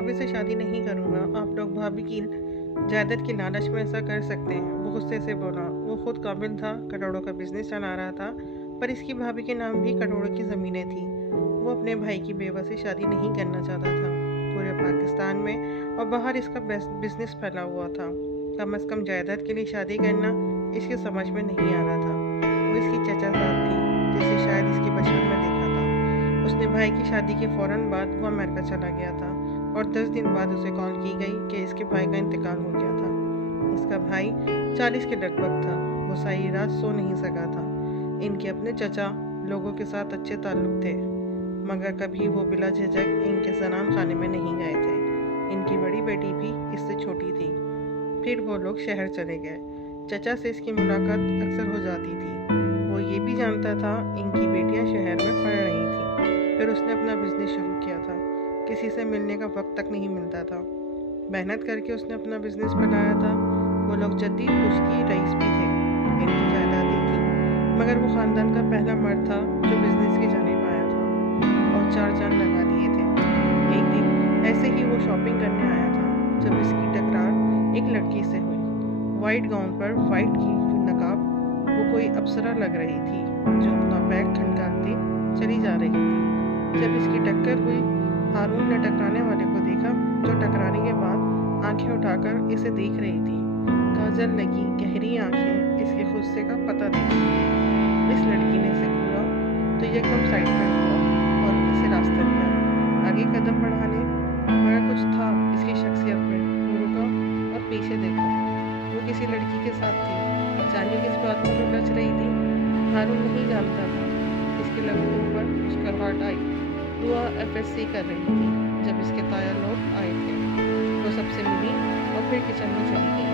भाभी से शादी नहीं करूँगा। आप लोग भाभी की जायदाद की लालच में ऐसा कर सकते हैं। वो गुस्से से बोला। वो खुद काबिल था, करोड़ों का बिजनेस चला रहा था, पर इसकी भाभी के नाम भी करोड़ों की ज़मीनें थी। वो अपने भाई की बेवा से शादी नहीं करना चाहता था। पूरे पाकिस्तान में और बाहर इसका बिजनेस फैला हुआ था। कम से कम जायदाद के लिए शादी करना इसकी समझ में नहीं आ रहा था। वो इसकी चचाजाद थी, जिसे शायद इसके बचपन में देखा था। उसने भाई की शादी के फ़ौरन बाद वो अमेरिका चला गया था और 10 दिन बाद उसे कॉल की गई कि इसके भाई का इंतकाल हो गया था। इसका भाई 40 के लगभग था। वो सारी रात सो नहीं सका था। इनके अपने चचा लोगों के साथ अच्छे ताल्लुक थे, मगर कभी वो बिला झिझक इनके सलाम खाने में नहीं गए थे। इनकी बड़ी बेटी भी इससे छोटी थी। फिर वो लोग शहर चले गए। चचा से इसकी मुलाकात अक्सर हो जाती थी। वो ये भी जानता था इनकी बेटियां शहर में पढ़ रही थी। फिर उसने अपना बिजनेस शुरू किया था। किसी से मिलने का वक्त तक नहीं मिलता था। मेहनत करके उसने अपना बिजनेस बनाया था। वो लोग जद्दी पुश्ती रईस भी थे। इनकी जायदादें थी, मगर वो ख़ानदान का पहला मर्द था जो बिजनेस की जानिब आया था और 4 चांद लगा दिए थे। एक दिन ऐसे ही वो शॉपिंग करने आया था जब इसकी टकरार एक लड़की से हुई। वाइट गाउन पर वाइट की नकाब, वो कोई अप्सरा लग रही थी जो अपना बैग खनकाते चली जा रही थी। जब इसकी टक्कर हुई, हारून ने टकराने वाले को देखा, जो टकराने के बाद आंखें उठाकर इसे देख रही थी। काजल लगी गहरी आंखें इसके गुस्से का पता देती। इस लड़की ने इसे घूरा तो एकदम साइड पर हुआ और इसे रास्ता दिया आगे कदम बढ़ाने। मगर कुछ था इसकी शख्सियत में। वो रुका और पीछे देखा। वो किसी लड़की के साथ थी। जाने किस बात पर वो नच रही थी, हारून नहीं जानता था। इसके लबों पर मुस्कुराहट आई। दुआ एफएससी कर रही थी जब इसके ताया लोग आए थे। वो सबसे मिली और फिर किचन में चली गई।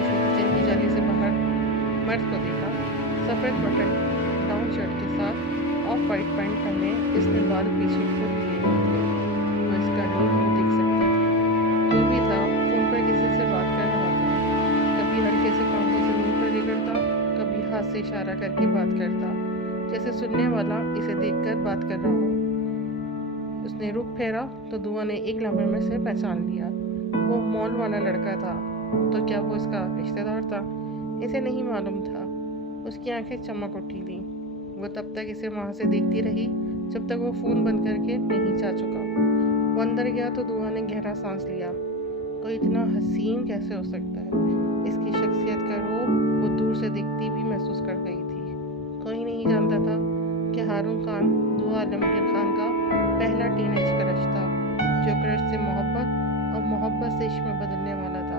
इसने किचन की जाली से बाहर मर्द को देखा। सफ़ेद बटन ब्राउन शर्ट के साथ ऑफ वाइट पैंट पहने इसने बाल पीछे को लिए हुए थे। वो इसका रूप देख सकती थी। जो भी था, फोन पर किसी से बात कर रहा था। कभी हल्के से काम को जमीन पर रगड़ता, कभी हाथ से इशारा करके बात करता, जैसे सुनने वाला इसे देखकर बात कर रहा हो। उसने रुख फेरा तो दुआ ने एक लम्हे में से पहचान लिया। वो मॉल वाला लड़का था। तो क्या वो इसका रिश्तेदार था? इसे नहीं मालूम था। उसकी आंखें चमक उठी थी। वो तब तक इसे वहाँ से देखती रही जब तक वो फ़ोन बंद करके नहीं जा चुका। वो अंदर गया तो दुआ ने गहरा सांस लिया। कोई इतना हसीन कैसे हो सकता है? इसकी शख्सियत का रोब वो दूर से देखती भी महसूस कर गई थी। कोई नहीं जानता था कि हारून खान दुआ आलमगीर खान का पहला टीनेज क्रश था, जो क्रश से मोहब्बत और मोहब्बत से इश्क में बदलने वाला था।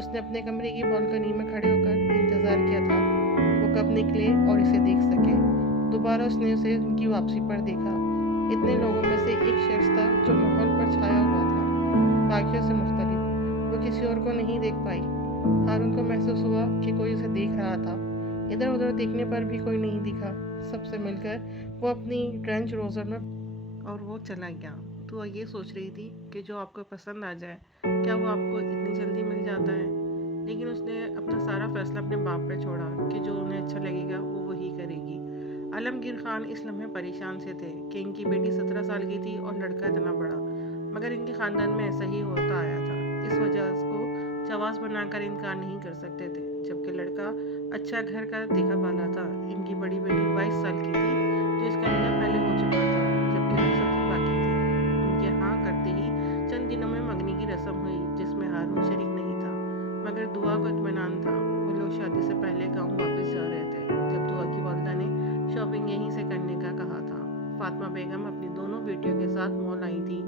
उसने अपने कमरे की बालकनी में खड़े होकर इंतज़ार किया था वो कब निकले और इसे देख सके। दोबारा उसने उसे उनकी वापसी पर देखा। इतने लोगों में से एक शख्स था जो माहौल पर छाया हुआ था, बाकियों से मुख्तलिफ। वो किसी और को नहीं देख पाई। हारून को महसूस हुआ कि कोई उसे देख रहा था। इधर उधर देखने पर भी कोई नहीं दिखा। सबसे मिलकर वो अपनी रेंज रोज़र में और वो चला गया। तो वह ये सोच रही थी कि जो आपको पसंद आ जाए, क्या वो आपको इतनी जल्दी मिल जाता है? लेकिन उसने अपना सारा फैसला अपने बाप पे छोड़ा कि जो उन्हें अच्छा लगेगा वो वही करेगी। आलमगीर खान इस लम्हे परेशान से थे कि इनकी बेटी 17 साल की थी और लड़का इतना बड़ा। मगर इनके ख़ानदान में ऐसा ही होता आया था। इस वजह को जवाब बनाकर इनकार नहीं कर सकते थे। जबकि लड़का अच्छा घर का देखा वाला था। इनकी बड़ी बेटी 22 साल की थी, जो इसका निकाह पहले हो चुका था, जबकि रुखसती बाकी थी। उनके हाँ करते ही चंद दिनों में मंगनी की रस्म हुई, जिसमें हारून शरीक नहीं था, मगर दुआ को इत्मीनान था। वो लोग शादी से पहले गाँव वापस जा रहे थे जब दुआ की वालिदा ने शॉपिंग यहीं से करने का कहा था। फातिमा बेगम अपनी दोनों बेटियों के साथ मॉल आई थी।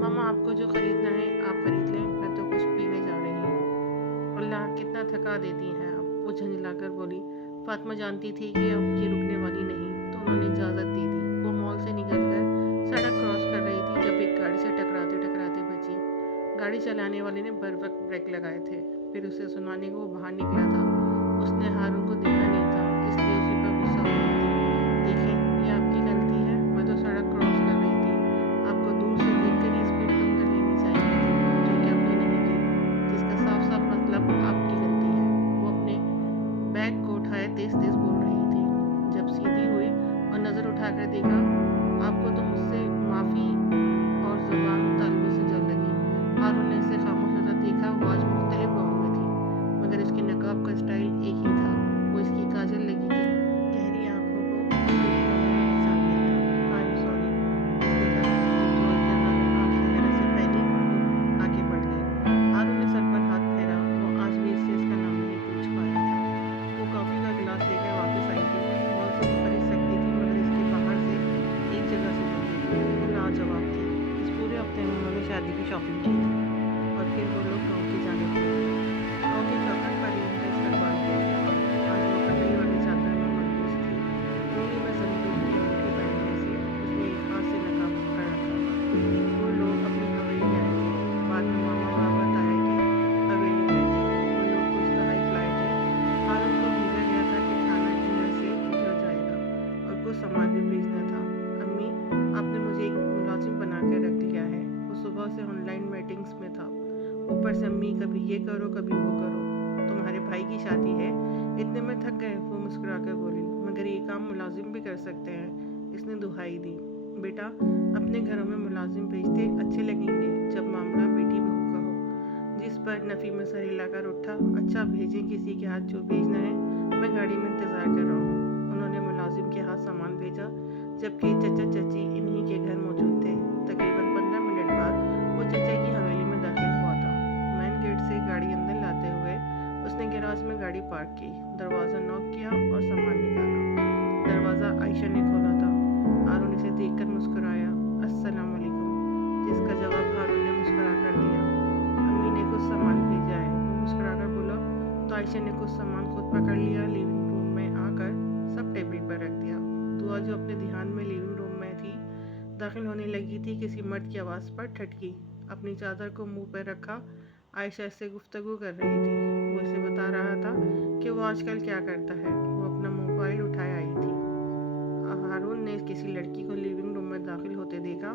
मामा, आपको जो खरीदना है आप खरीद लें, मैं तो कुछ पीने जा रही हूँ। अल्लाह, कितना थका देती हैं आप, वो झंझलाकर बोली। फातिमा जानती थी कि अब ये रुकने वाली नहीं, तो उन्होंने इजाज़त दे दी। वो मॉल से निकलकर सड़क क्रॉस कर रही थी जब एक गाड़ी से टकराते टकराते बची। गाड़ी चलाने वाले ने बर वक्त ब्रेक लगाए थे। फिर उसे सुनाने को वो बाहर निकला था। उसने हारून को देखा नहीं था, इसलिए उसी पर गुस्सा हो रही थी। देखें, ये आपकी गलती है, मैं तो सड़क क्रॉस कर रही थी। आपको दूर से देखकर ही स्पीड कम कर लेनी चाहिए थी, जो कि आपने नहीं की, जिसका साफ साफ मतलब आपकी गलती है। वो अपने बैग को उठाए तेज तेज बोल रही थी। जब सीधी हुई और नज़र उठाकर देखा, आपको तो मुझसे माफ़ी और ज़ुबान तलबी से जल लगी। शॉपिंग की थी और फिर वो लोग गाँव की जाने लगे। गाँव की चौखट पर ही उनका इस्तकबाल किया गया। आज वो कटाई वाली चादर में मलबूस थी। उंगली में जंजीर की अंगूठी पहनने से उसने एक हाथ से नकाब पकड़ रखा था। वो लोग अपनी हवेली आए थे। बाद में मामा बाबा ताया की हवेली गए थे। वो लोग कुछ दहाई फैलाए थे। हारून को भेजा गया था कि खाना डिनर से उतर जाएगा और कुछ सामान भी भेजना था। अम्मी, आपने मुझे एक मुलाजिम बना कर रख दिया है। वो सुबह से ऑनलाइन मीटिंग्स में था। ऊपर से अम्मी कभी ये करो कभी वो करो। तुम्हारे भाई की शादी है, इतने में थक गए। वो मुस्कुरा कर बोली, मगर ये काम मुलाजिम भी कर सकते हैं। इसने दुहाई दी, बेटा अपने घरों में मुलाजिम भेजते अच्छे लगेंगे जब मामला बेटी बहू का हो। जिस पर नफ़ी में सर हिलाकर उठा, अच्छा भेजें किसी के हाथ जो भेजना है, मैं गाड़ी में इंतज़ार कर रहा हूँ। उन्होंने मुलाजिम के हाथ सामान भेजा, जबकि चचा चची इन्हीं के घर मौजूद थे। तकरीबन 15 मिनट बाद वो चचा की हवेली में दाखिल हुआ था। मेन गेट से गाड़ी अंदर लाते हुए उसने गैराज में गाड़ी पार्क की, दरवाज़ा नॉक किया और सामान निकाला। दरवाज़ा आयशा ने खोला था। हारून इसे देखकर मुस्कुराया, अस्सलाम वालेकुम, जिसका जवाब हारून ने मुस्कुरा कर दिया। अम्मी ने कुछ सामान भेजा है, वो मुस्कुरा कर बोला। तो आयशा ने कुछ सामान खुद पकड़ लिया, लिविंग रूम में आकर सब टेबल पर रख दिया। दुआ जो अपने ध्यान में लिविंग रूम में थी, दाखिल होने लगी थी, किसी मर्द की आवाज़ पर ठटकी। अपनी चादर को मुंह पर रखा आयशा इससे गुफ्तगू कर रही थी। वो इसे बता रहा था कि वो आजकल क्या करता है। वो अपना मोबाइल उठाए आई थी। हारून ने किसी लड़की को लिविंग रूम में दाखिल होते देखा।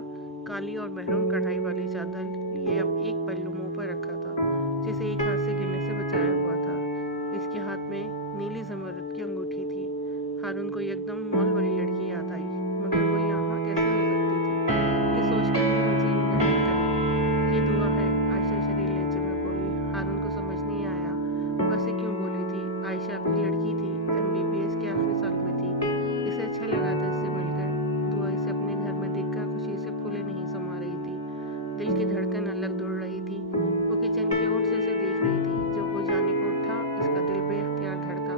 काली और महरून कढ़ाई वाली चादर लिए अब एक पल्लू मुंह पर रखा था, जिसे एक हाथ से गिरने से बचाया हुआ था। इसके हाथ में नीली ज़मरुद की अंगूठी थी। हारून को एकदम मॉल वाली लड़की याद आई, मगर वो यहाँ कैसे हो सकती थी। ये सोचकर ही नीचे निगाहें करी। ये दुआ है, आयशा शरीर लहजे में बोली। हारून को समझ नहीं आया वैसे क्यों बोली थी। आयशा अभी लड़की थी, MBBS के आखिरी साल में थी। इसे अच्छा लगा था इससे मिलकर। दुआ इसे अपने घर में देखकर खुशी से फूले नहीं समा रही थी। दिल की धड़कन अलग दौड़ रही थी। वो किचन की ओर से इसे देख रही थी। जब वो जाने को उठा, इसका दिल बेख्तियार धड़का।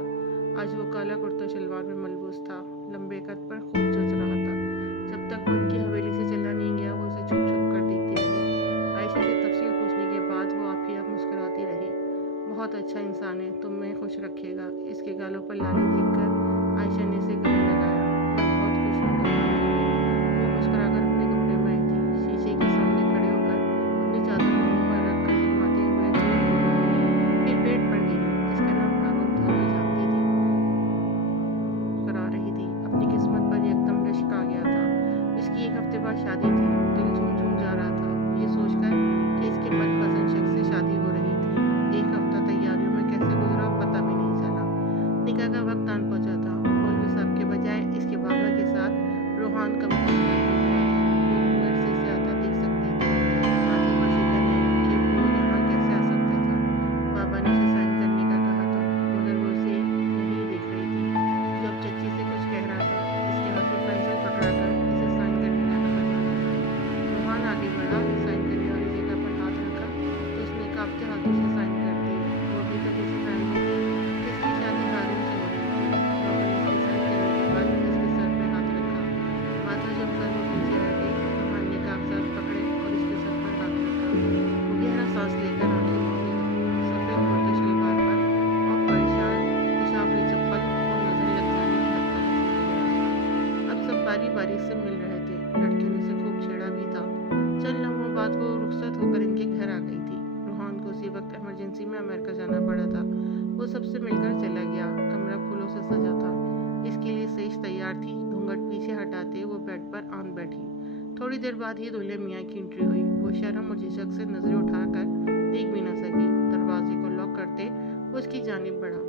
आज वो काला कुर्ता शलवार में मलबूस था, लंबे कद पर खूब जच रहा था। जब तक वो उनकी हवेली से चला नहीं गया, वो उसे छुप छुप कर देखती रही। आयशा से तफसील पूछने के बाद वो आप ही आप मुस्कुराती रही। बहुत अच्छा इंसान है, तुम में खुश रखेगा। इसके गालों पर लाली देखकर आयशा ने इसे गले लगाया। मैं बहुत खुश हूँ तुम्हारे लिए। वो मुस्कुराकर अपने कमरे में आई थी। शीशे के सामने खड़े होकर अपनी चादर को मुंह पर रखकर शर्माते हुए फिर पेट पर गिरी। इसका नाम हारून था, मैं जानती थी। मुस्कुरा रही थी। अपनी किस्मत पर एकदम रश्क आ गया था। इसकी एक हफ्ते बाद शादी थी। दिल झूम झूम जा रहा था, ये सोचकर कि इसके मनपसंद शख्स से शादी हो रही थी। एक हफ्ता तैयारियों में कैसे गुजरा पता भी नहीं चला। निकाह का वक्त आन पहुंचा था। मौलवी साहब के बजाय इसके बाबा के साथ रूहान का मुकाबला हुआ था। लोग घर से इसे आता देख सकते थे। माथे पर शिकन है कि वो यहाँ कैसे आ सकता था। बाबा ने उसे साइन करने का कहा था, मगर वो इसे नहीं देख रही थी। जो अब चच्ची से कुछ कह रहा था। इसके हाथ में पेंसिल पकड़ाकर इसे साइन करने का कहा जा रहा था। रूहान आगे बढ़ा, साइन करने वाली जगह पर हाथ रखा तो उसने कांपते हाथों से साइन कर दी। वो अभी तक इसी ख्याल में थी कि इसकी शादी हारून से हो रही थी। बाबा ने इसके साइन करने के बाद इसके सर पे हाथ रखा। माथा झुककर वो पीछे हट गई। रूहान ने कागजात पकड़े और इसके सर पर हाथ रखा। वो गहरा सांस लेकर आंखें मूंदी। सफ़ेद कुर्ता शलवार पर ऑफ वाइट शर्ट, पेशावरी चप्पल और नजर लग जाने की हद तक ऐसे लग रहा था। अब सब बारी बारी से मिल रहे थे। लड़कियों ने इसे खूब छेड़ा भी था। चंद लम्हों बाद वो रुखसत होकर इनके घर आ गई थी। रूहान को उसी वक्त इमरजेंसी में अमेरिका जाना पड़ा था। वो सबसे मिलकर चला गया। कमरा फूलों से सजा था। इसके लिए सेज तैयार थी। घूंघट पीछे हटाते वो बेड पर आन बैठी। थोड़ी देर बाद ही दूल्हे मियाँ की एंट्री हुई। वो शर्म और झिझक से नजरें उठाकर देख भी न सकी। दरवाजे को लॉक करते वो उसकी जानिब बढ़ा।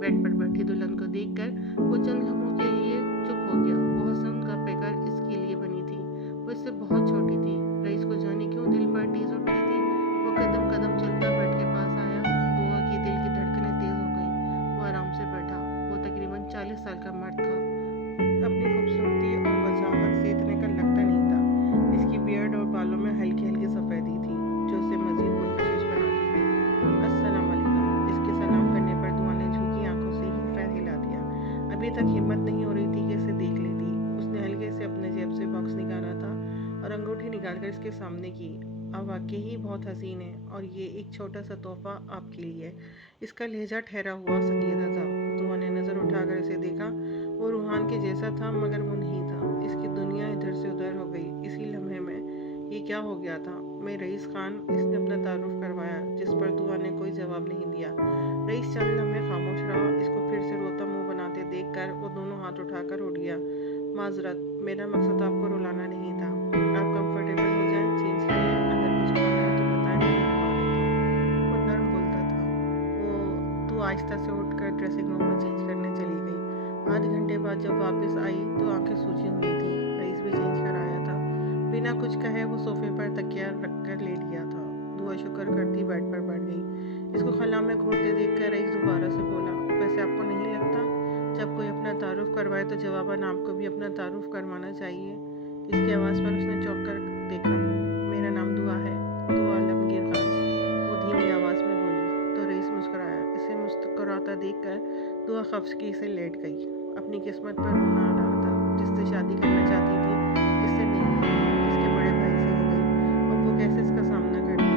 बेड पर बैठी दुल्हन को देखकर वो चंद लम्हों के लिए चुप हो गया। वो हसन का पैकर इसके लिए बनी थी। वो इससे बहुत छोटी थी। रईस को जाने क्यों दिल पर टीस उठी थी। वो कदम कदम चलता बेड के पास आया। दुआ की दिल की धड़कनें तेज हो गईं। वो आराम से बैठा। वो तकरीबन 40 साल का मर्द था। अपनी खूबसूरती और वजाहत से इतने का लगता नहीं था। इसकी बियर्ड और बालों में हल्की हल्की सफ़ेदी थी, जो उसे मजीद पुरकशिश बनाती थी। अस्सलाम वालेकुम। इसके सलाम करने पर दुआ ने झुकी आंखों से ही पैर हिला दिया। अभी तक हिम्मत नहीं हो रही थी कि इसे देख लेती। उसने हल्के से अपने जेब से बॉक्स निकाला था और अंगूठी निकालकर इसके सामने की। आप वाकई ही बहुत हसीन है और ये एक छोटा सा तोहफा आपके लिए है। इसका लहजा ठहरा हुआ संजीदा था। दुआ ने नज़र उठाकर इसे देखा। वो रूहान के जैसा था मगर वो नहीं था। इसकी दुनिया इधर से उधर हो गई। इसी लम्हे में ये क्या हो गया था? मैं रईस खान, इसने अपना तारुफ करवाया, जिस पर दुआ ने कोई जवाब नहीं दिया। रईस चंद लम्हे खामोश रहा। इसको फिर से रोता मुंह बनाते देखकर वो दोनों हाथ उठाकर उठ गया। माजरत, मेरा मकसद आपको रुलाना नहीं था। आप कंफर्टेबल हो जाएं, चेंज कर लें, अगर कुछ खाना है तो बताएं, मैं बनवा देता हूँ। वो नर्म बोलता था। तू आहिस्ता से उठकर ड्रेसिंग रूम में चेंज करने चली गई। आध घंटे बाद जब वापस आई तो आंखें सूजी हुई थी। रईस भी चेंज कर आया था। बिना कुछ कहे वो सोफे पर तकिया रखकर लेट गया था। दुआ शुक्र करती बेड पर बैठ गई। इसको खला में घूरते देखकर रईस दोबारा से बोला, वैसे आपको नहीं लगता जब कोई अपना तारुफ करवाए तो जवाबन आपको भी अपना तारुफ करवाना चाहिए? इसकी आवाज़ पर उसने चौंक कर देखा। मेरा नाम दुआ है, दुआ आलमगीर खान, वो धीमी आवाज़ में बोली। तो रईस मुस्कुराया। इसे मुस्कुराता देखकर दुआ खफसगी से लेट गई। अपनी किस्मत पर रोना आ रहा था। जिससे शादी करना चाहती थी, इससे नहीं, इसके बड़े भाई से हो गई। अब वो कैसे इसका सामना करती?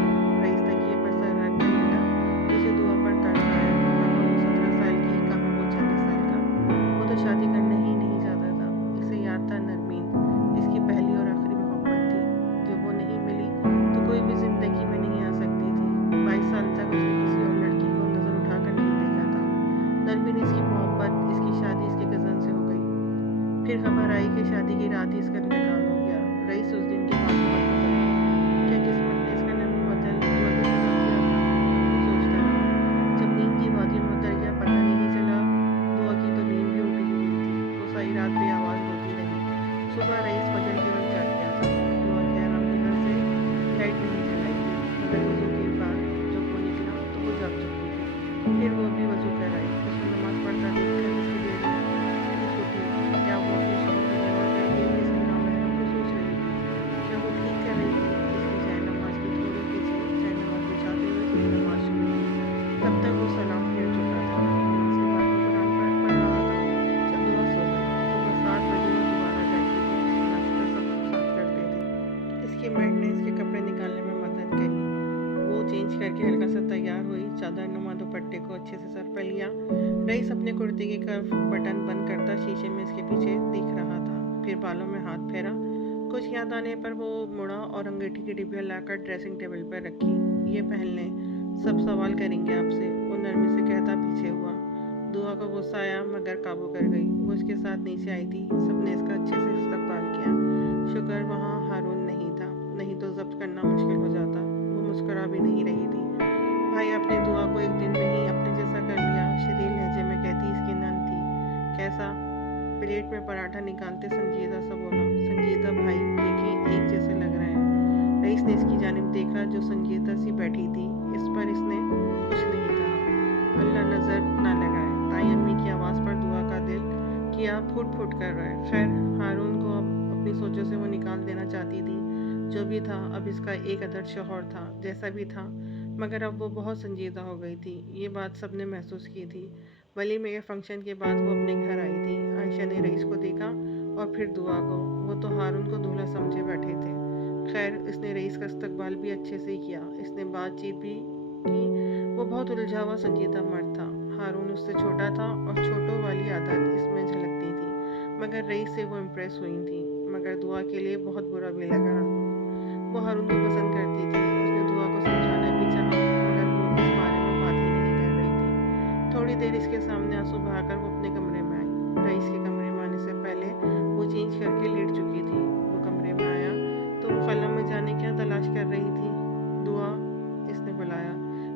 रईस तकिए पर सर रख कर लेटा। उसे दुआ पर तरस आया। कहाँ वो 17 साल की, कहाँ वो 40 साल का। वो तो शादी करने ही नहीं चाहता था। इसे याद था नरमीन, इसकी पहली और आखिरी मोहब्बत थी। जब वो नहीं मिली तो कोई भी जिंदगी में नहीं आ सकती थी। 22 साल तक उसने किसी और लड़की को नजर उठाकर नहीं देखा था। नरमीन इसकी मोहब्बत, इसकी शादी इसके कज़न से हो गई। फिर खबर आई कि शादी की रात ही इसका इंतकाल हो गया। रईस उस दिन की बात बहुत बदल गई। क्या किस्मत ने इसका नाम बदल दुआ को सुना दिया था? वो सोचता रहा। जब नींद की वादियों में उतर गया पता नहीं चला। दुआ की तो नींद भी उठी हुई थी। वो सारी रात बेआवाज़ रोती रही। सुबह रईस फजर की ओर जाग गया था। दुआ के आराम की घर से लाइट नहीं जलाई थी, मगर वजू के बाद जब वो निकला तो वो जग चुकी थी। फिर वो भी वजू कर आई। उसको नमाज पढ़ता देखकर इसकी बेटी खुश उठी। क्या वो अपनी शौक की सेवा करके किसी नामहरम को सोच रही थी? क्या वो ठीक कर रही थी? इसकी जय नमाज के थोड़ी पीछे जय नमाज बिछाते हुए उसने नमाज शुरू की। तब तक वो सलाम फेर चुका था। नमाज के बाद वो कुरान पढ़ रहा था। जब दुआ सो गई सुबह 7 बजे वो दोबारा जागती थी। नाश्ता सब साथ करते थे। इसकी मैड ने इसके कपड़े निकालने में मदद करी। वो चेंज करके हल्का सा तैयार हुई। चादर नुमा दुपट्टे को अच्छे से सर पर लिया। रईस अपने कुर्ते के कर्व बटन बंद करता शीशे में इसके पीछे दिख रहा था। फिर बालों में हाथ फेरा। कुछ याद आने पर वो मुड़ा और अंगीठी की डिब्बियाँ लाकर ड्रेसिंग टेबल पर रखी। ये पहन लें, सब सवाल करेंगे आपसे, वो नरमी से कहता पीछे हुआ। दुआ को गुस्सा आया मगर काबू कर गई। वो इसके साथ नीचे आई थी। सबने इसका अच्छे से इस्तकबाल किया। शुक्र वहाँ हारून नहीं था, नहीं तो जब्त करना मुश्किल हो जाता। वो मुस्कुरा भी नहीं रही थी। भाई आपने दुआ को एक दिन में ही अपने जैसा कर लिया, शरीर लहजे में कहती इसकी नन थी। कैसा? प्लेट में पराठा निकालते संजीदा सा बोला। संजीदा भाई देखें, एक जैसे लग रहे हैं। रईस ने इसकी जानिब देखा जो संजीदा सी बैठी थी। इस पर इसने कुछ नहीं कहा। अल्लाह नजर ना लगाए। ताई अम्मी की आवाज़ पर दुआ का दिल किया फूट फूट कर रहा है। खैर, हारून को अब अपनी सोचों से वो निकाल देना चाहती थी। जो भी था, अब इसका एक अदद शौहर था, जैसा भी था, मगर अब वो बहुत संजीदा हो गई थी। ये बात सबने महसूस की थी। वलीमे के फंक्शन के बाद वो अपने घर आई थी। आयशा ने रईस को देखा और फिर दुआ को। वो तो हारून को दूल्हा समझे बैठे थे। खैर, इसने रईस का इस्तकबाल भी अच्छे से किया। इसने बातचीत भी की। वो बहुत उलझा हुआ संजीदा मर्द था। हारून उससे छोटा था और छोटों वाली आदत इसमें झलकती थी, मगर रईस से वो इम्प्रेस हुई थी। मगर दुआ के लिए बहुत बुरा भी लगा। वो हारून को पसंद करती थी। उसने दुआ को समझाना भी चाहा, मगर वो इस बारे में बात ही नहीं कर रही थी। थोड़ी देर इसके सामने आंसू बहाकर वो अपने कमरे में आई। रईस के कमरे में आने से पहले वो चेंज करके लेट चुकी थी। वो कमरे में आया तो वो कलम में जाने क्या तलाश कर रही थी। दुआ, इसने बुलाया,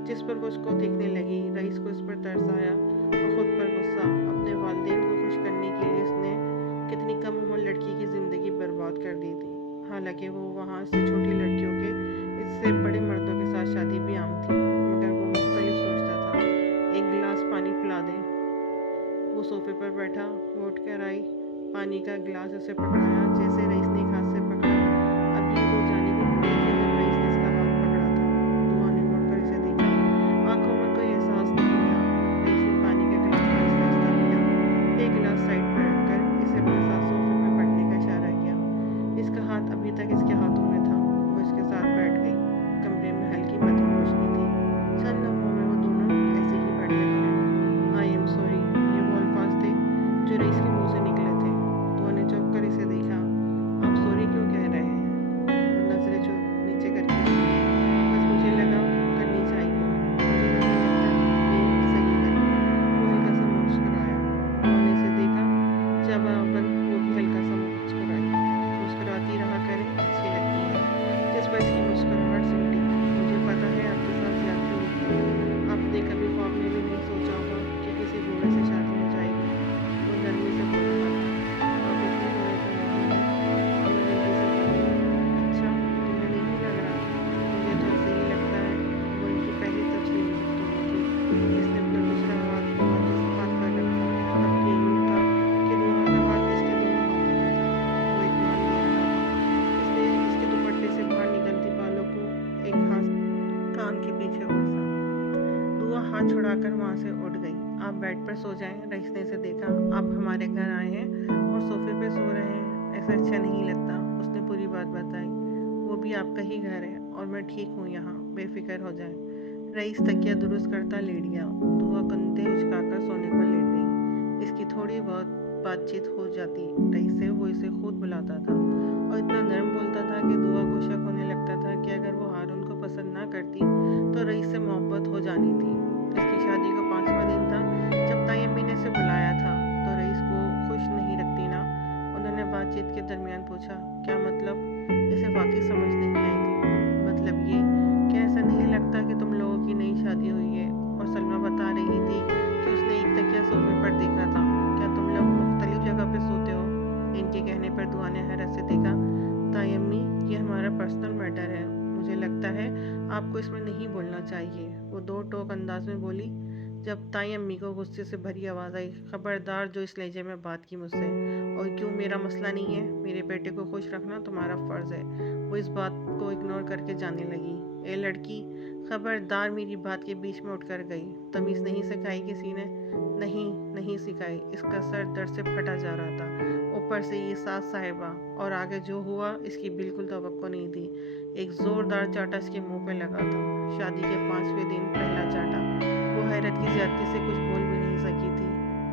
जिस पर वो उसको देखने लगी। रईस को इस पर तरस आया और ख़ुद पर गुस्सा। अपने वालिदैन को खुश करने के लिए इसने कितनी कम उम्र लड़की की ज़िंदगी बर्बाद कर दी थी। हालांकि वो वहाँ से छोटी लड़कियों के, इससे बड़े मर्दों के साथ शादी भी आम थी, मगर वो मुख्तलिफ सोचता था। एक गिलास पानी पिला दे। वो सोफे पर बैठा। वो उठ कर आई, पानी का गिलास उसे पकड़ाया जैसे रईस ने एक हाथ से पकड़ा। अभी वो जाने को मुड़ी थी जब रईस ने इसका हाथ पकड़ा था। दुआ ने मुड़कर इसे देखा। आंखों में कोई एहसास नहीं था। रईस ने पानी का गिलास आहिस्ता आहिस्ता पिया। एक गिलास साइड पर रखकर इसे अपने साथ सोफे पर बैठने का इशारा किया। इसका हाथ अभी तक इसके हाथों में था। वो हाथ छुड़ाकर वहाँ से उठ गई। आप बेड पर सो जाएं। रईस ने इसे देखा। आप हमारे घर आए हैं और सोफे पे सो रहे हैं, ऐसा अच्छा नहीं लगता। उसने पूरी बात बताई। वो भी आपका ही घर है और मैं ठीक हूँ यहाँ, बेफिक्र हो जाए। रईस तकिया दुरुस्त करता लेट गया। दुआ कंधे उचकाकर सोने पर लेट गई। इसकी थोड़ी बहुत बातचीत हो जाती रईस से। वो इसे खुद बुलाता था और इतना नरम बोलता था कि दुआ को शक होने लगता था कि अगर वो हारून को पसंद ना करती तो रईस से मोहब्बत हो जानी थी। इसकी शादी का 5वां दिन था जब ताई अम्मी ने इसे बुलाया था। तो रईस को खुश नहीं रखती ना? उन्होंने बातचीत के दरमियान पूछा। क्या मतलब? इसे वाकई समझ नहीं आई थी। मतलब ये कि ऐसा नहीं लगता कि तुम लोगों की नई शादी हुई है? और सलमा बता रही थी कि उसने एक तकिया सोफे पर देखा था। क्या तुम लोग मुख्तलिफ जगह पे सोते हो? इनके कहने पर दुआ ने हैरत से देखा। ताई अम्मी, ये हमारा पर्सनल मैटर है। मुझे लगता है आपको इसमें नहीं बोलना चाहिए, वो दो टोक अंदाज में बोली। जब ताई अम्मी को गुस्से से भरी आवाज़ आई, खबरदार जो इस लहजे में बात की मुझसे। और क्यों? मेरा मसला नहीं है, मेरे बेटे को खुश रखना तुम्हारा फ़र्ज़ है। वो इस बात को इग्नोर करके जाने लगी। ए लड़की, खबरदार, मेरी बात के बीच में उठकर गई। तमीज़ नहीं सिखाई किसी ने? नहीं, नहीं सिखाई। इसका सर दर्द से फटा जा रहा था, ऊपर से ये सास साहिबा, और आगे जो हुआ इसकी बिल्कुल तवक्को नहीं थी। एक ज़ोरदार चाटा इसके मुंह पे लगा था। शादी के 5वें दिन पहला चाटा। वो हैरत की ज्यादती से कुछ बोल भी नहीं सकी थी।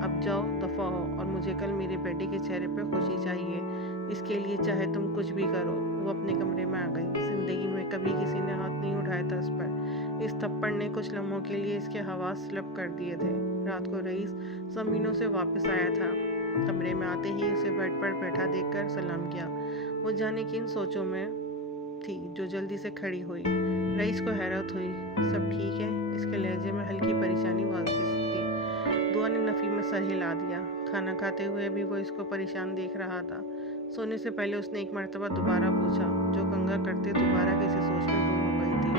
अब जाओ, दफ़ा हो, और मुझे कल मेरे बेटे के चेहरे पे खुशी चाहिए। इसके लिए चाहे तुम कुछ भी करो। वो अपने कमरे में आ गई। जिंदगी में कभी किसी ने हाथ नहीं उठाया था इस पर। इस थप्पड़ ने कुछ लम्हों के लिए इसके हवास स्लब कर दिए थे। रात को रईस ज़मीनों से वापस आया था। कमरे में आते ही उसे बेड पर बैठा देखकर सलाम किया। वो जाने किन सोचों में थी जो जल्दी से खड़ी हुई। रईस को हैरत हुई। सब ठीक है? इसके लहजे में हल्की परेशानी वाजिब थी। दुआ ने नफ़ी में सर हिला दिया। खाना खाते हुए भी वो इसको परेशान देख रहा था। सोने से पहले उसने एक मर्तबा दोबारा पूछा, जो गंगा करते दोबारा किसी सोच में गुम हो गई थी।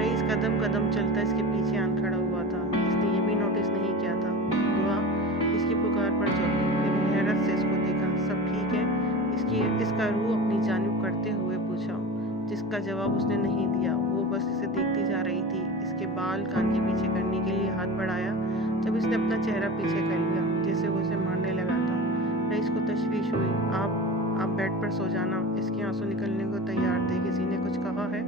रईस कदम कदम चलता इसके पीछे आन खड़ा हुआ था। इसने ये भी नोटिस नहीं किया था। दुआ इसकी पुकार पर चौंकी। मैंने हैरत से इसको देखा। सब ठीक है? इसका रूह अपनी जानिब करते हुए पूछा, जिसका जवाब उसने नहीं दिया। वो बस इसे देखती जा रही थी। इसके बाल कान के पीछे करने के लिए हाथ बढ़ाया जब इसने अपना चेहरा पीछे कर लिया, जैसे वो इसे मारने लगा था। रईस को तशवीश हुई। आप बेड पर सो जाना। इसके आंसू निकलने को तैयार थे। किसी ने कुछ कहा है?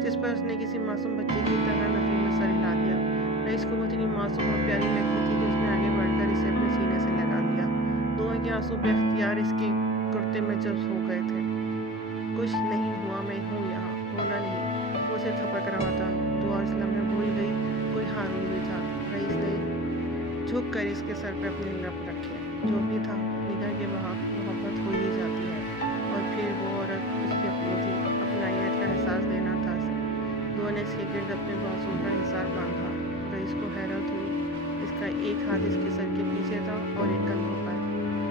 जिस पर उसने किसी मासूम बच्चे की तरह नफी में सर हिला दिया। रईस को वो इतनी मासूम और प्यारी लगी थी कि उसने आगे बढ़कर इसे अपने सीने से लगा लिया। दुआ के आंसू बेख्तियार इसके कुर्ते में जब्स हो गए थे। कुछ नहीं हुआ, मैं हूँ यहाँ, होना नहीं। वो उसे थपक रहा था। दुआ इस लम्हे भूल गई कोई हारून भी था। रईस ने झुक कर इसके सर पर अपने लप रखे। जो भी था, निगाह के वहाँ मोहब्बत हो ही जाती है। और फिर वो औरत उसकी अपनी थी। अपनाइयत का एहसास देना था इसे। दुआ ने इसके गिर्द अपने बाजुओं का हिसार बांधा। रईस को हैरत हुई। इसका एक हाथ इसके सर के पीछे था और एक कंधों पर।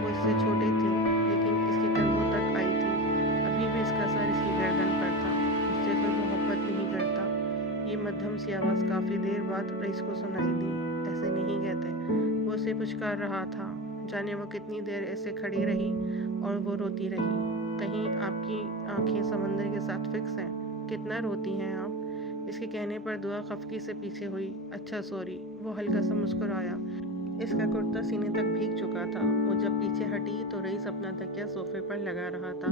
वो इससे छोटे थे, लेकिन इसके कंधों तक आई थी। अभी भी इसका सर इसकी गर्दन पर था। उससे कोई मोहब्बत नहीं करता। ये मध्यम सी आवाज़ काफ़ी देर बाद रईस को सुनाई दी। ऐसे नहीं कहते। वो उसे पुचकार रहा था। जाने वो कितनी देर ऐसे खड़ी रही और वो रोती रही। कहीं आपकी आंखें समंदर के साथ फिक्स हैं? कितना रोती हैं आप? इसके कहने पर दुआ खफकी से पीछे हुई। अच्छा सॉरी। वो हल्का सा मुस्कुराया। इसका कुर्ता सीने तक भीग चुका था। वो जब पीछे हटी तो रईस अपना तकिया सोफे पर लगा रहा था।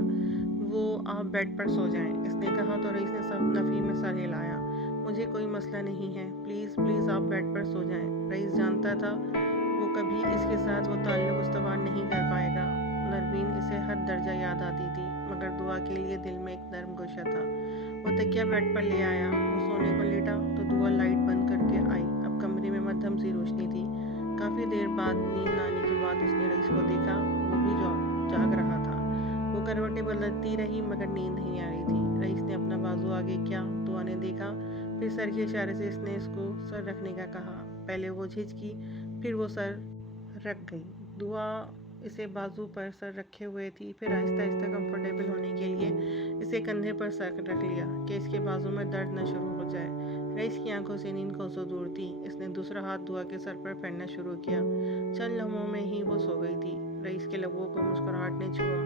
वो आप बेड पर सो जाएं, इसने कहा तो रईस ने सब नफ़ी में सर हिलाया। मुझे कोई मसला नहीं है, प्लीज़ प्लीज़ आप बेड पर सो जाएं। रईस जानता था वो कभी इसके साथ वो ताल्लुक़ उस्तवार नहीं कर पाएगा। नरमीन इसे हर दर्जा याद आती थी, मगर दुआ के लिए दिल में एक नरम गोशा था। वो तकिया बेड पर ले आया। वो सोने को लेटा तो दुआ लाइट बंद करके आई। अब कमरे में मध्यम सी रोशनी थी। काफ़ी देर बाद नींद आने के बाद उसने रईस को देखा। वो भी जाग रहा था। वो करवटें बदलती रही मगर नींद नहीं आ रही थी। रईस ने अपना बाजू आगे किया। दुआ ने देखा। फिर सर के इशारे से इसने इसको सर रखने का कहा। पहले वो झिझकी, फिर वो सर रख गई। दुआ इसे बाजू पर सर रखे हुए थी। फिर आहिस्ता आहिस्ता कंफर्टेबल होने के लिए इसे कंधे पर सर रख लिया कि इसके बाजू में दर्द न शुरू हो जाए। रईस की आंखों से नींद कोसों दूर थी। इसने दूसरा हाथ दुआ के सर पर फेरना शुरू किया। चंद लम्हों में ही वो सो गई थी। रईस के लबों को मुस्कुराहट ने छुआ।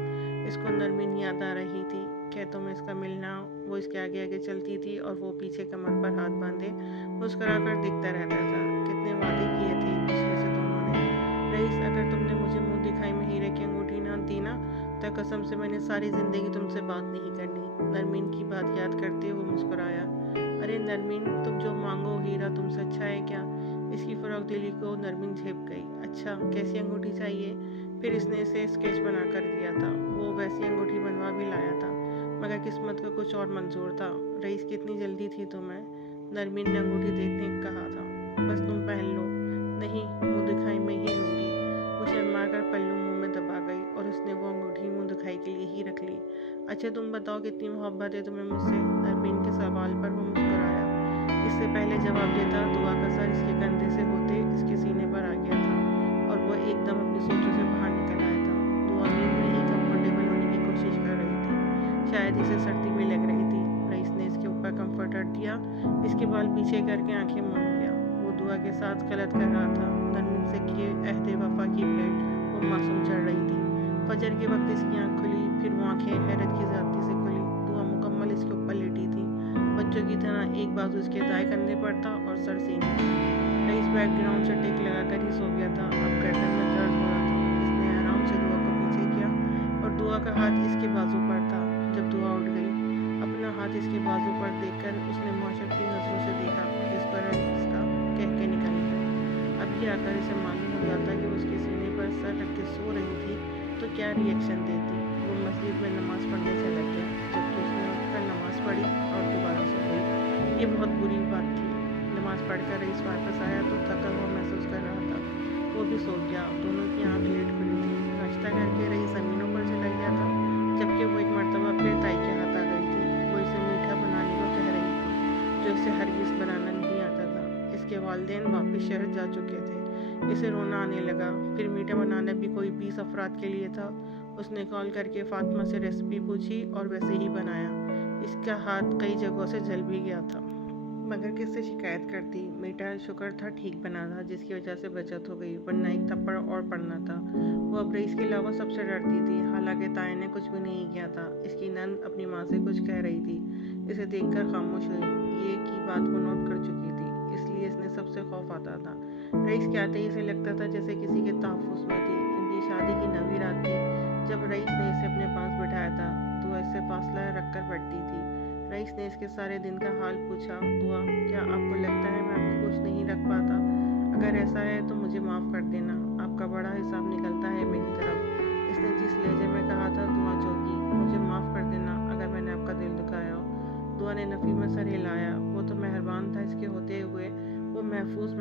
इसको नरमीन याद आ रही थी। खेतों में इसका मिलना वो इसके आगे आगे चलती थी और वो पीछे कमर पर हाथ बांधे मुस्कुरा कर दिखता रहता था। कितने वादे किए थे एक दूसरे से दोनों ने। रईस, अगर तुमने मुझे मुंह दिखाई में हीरे की अंगूठी ना दी ना, तो कसम से मैंने सारी जिंदगी तुमसे बात नहीं करनी। नरमीन की बात याद करते वो मुस्कुराया। अरे नरमीन, तुम जो मांगो हीरा तुमसे अच्छा है क्या? इसकी फराक दिली को नरमीन झेप गई। अच्छा, कैसी अंगूठी चाहिए? फिर इसने इसे स्केच बना कर दिया था। वो वैसी अंगूठी बनवा भी लाया था, मगर किस्मत को कुछ और मंजूर था। रईस, कितनी जल्दी थी तुम्हें? नरमीन ने अंगूठी देखने कहा था। बस तुम पहन लो। नहीं, मुंह दिखाई में ही लूंगी। वो शर्मा कर पल्लू मुंह में दबा गई और उसने वो अंगूठी मुंह दिखाई के लिए ही रख ली। अच्छा तुम बताओ, कितनी मोहब्बत है तुम्हें मुझसे? नरमीन के सवाल पर वो मुस्कुराया। इससे पहले जवाब देता, दुआ का सर इसके कंधे से होते इसके सीने पर आ गया था और वो एकदम अपनी सोचों से बाहर निकल आया था। दुआ नींद में ही कंफर्टेबल होने की कोशिश कर रही थी। शायद इसे सर्दी भी लग रही थी। रईस ने इसके ऊपर कंफर्टर दिया, इसके बाल पीछे करके आंखें मूंद गया। वो दुआ के साथ गलत कर रहा था। नरमीन से किए अहदे वफा की भेंट वो मासूम चढ़ रही थी। फजर के वक्त इसकी आंख खुली, फिर वो आंखें हैरत की ज्यादती से खुली। दुआ मुकम्मल इसके ऊपर लेटी थी, बच्चों की तरह एक बाजू इसके दाएं कंधे पर था और सर सीने पर। रईस बैकग्राउंड से टेक लगाकर ही सो गया था। अब गर्दन में दर्द हो रहा था। इसने आराम से दुआ को पीछे किया और दुआ का हाथ इसके बाजू पर था। जब दुआ उठ गई, अपना हाथ इसके बाजू पर देखकर उसने मुआशब की नजरों से देखा, जिस पर इसका कह के निकल गया। अभी आकर इसे मालूम हो जाता कि उसके सीने पर सर रख के सो रही थी तो क्या रिएक्शन देती। वो मस्जिद में नमाज पढ़ने से लग गया, जबकि उसने उठकर नमाज पढ़ी और दोबारा सो गई। ये बहुत बुरी बात थी। नमाज पढ़कर रईस वापस आया तो थका हुआ महसूस कर रहा था। वो भी सो गया। दोनों की आंख लेट खुली थी। नाश्ता करके रईस जमीनों पर चला गया था, जबकि वो एक मरतबा फिर ताई के हाथ आ गई थी। वो इसे मीठा बनाने को कह रही थी, जो इसे हरगिज़ बनाना नहीं आता था। इसके वालिदैन वापस शहर जा चुके थे। इसे रोना आने लगा। फिर मीठा बनाना भी कोई 20 अफराद के लिए था। उसने कॉल करके फातिमा से रेसिपी पूछी और वैसे ही बनाया। इसका हाथ कई जगहों से जल भी गया था, मगर किससे शिकायत करती। मीठा शुक्र था ठीक बना था, जिसकी वजह से बचत हो गई, वरना एक थप्पड़ और पड़ना था। वो अब रईस के अलावा सबसे डरती थी। हालांकि ताया ने कुछ भी नहीं किया था। इसकी नंद अपनी माँ से कुछ कह रही थी। इसे देखकर खामोश हुई। ये की बात को नोट कर चुकी थी, इसलिए इसने सबसे खौफ आता था। रईस के आते ही इसे लगता था जैसे किसी के तहफ़्फ़ुज़ में थी। इनकी शादी की 9वीं रात थी जब रईस ने इसे अपने पास बिठाया था। दुआ इससे फासला रखकर बैठती थी। रईस ने इसके सारे दिन का हाल पूछा। दुआ, क्या आपको लगता है मैं आपको खुश नहीं रख पाता? अगर ऐसा है तो मुझे माफ़ कर देना। आपका बड़ा हिसाब निकलता है मेरी तरफ। इसने जिस लहजे में कहा था दुआ चौंकी। मुझे माफ़ कर देना अगर मैंने आपका दिल दुखाया हो। दुआ ने नफ़ी में सर हिलाया। वो तो मेहरबान था, इसके होते हुए वो महफूज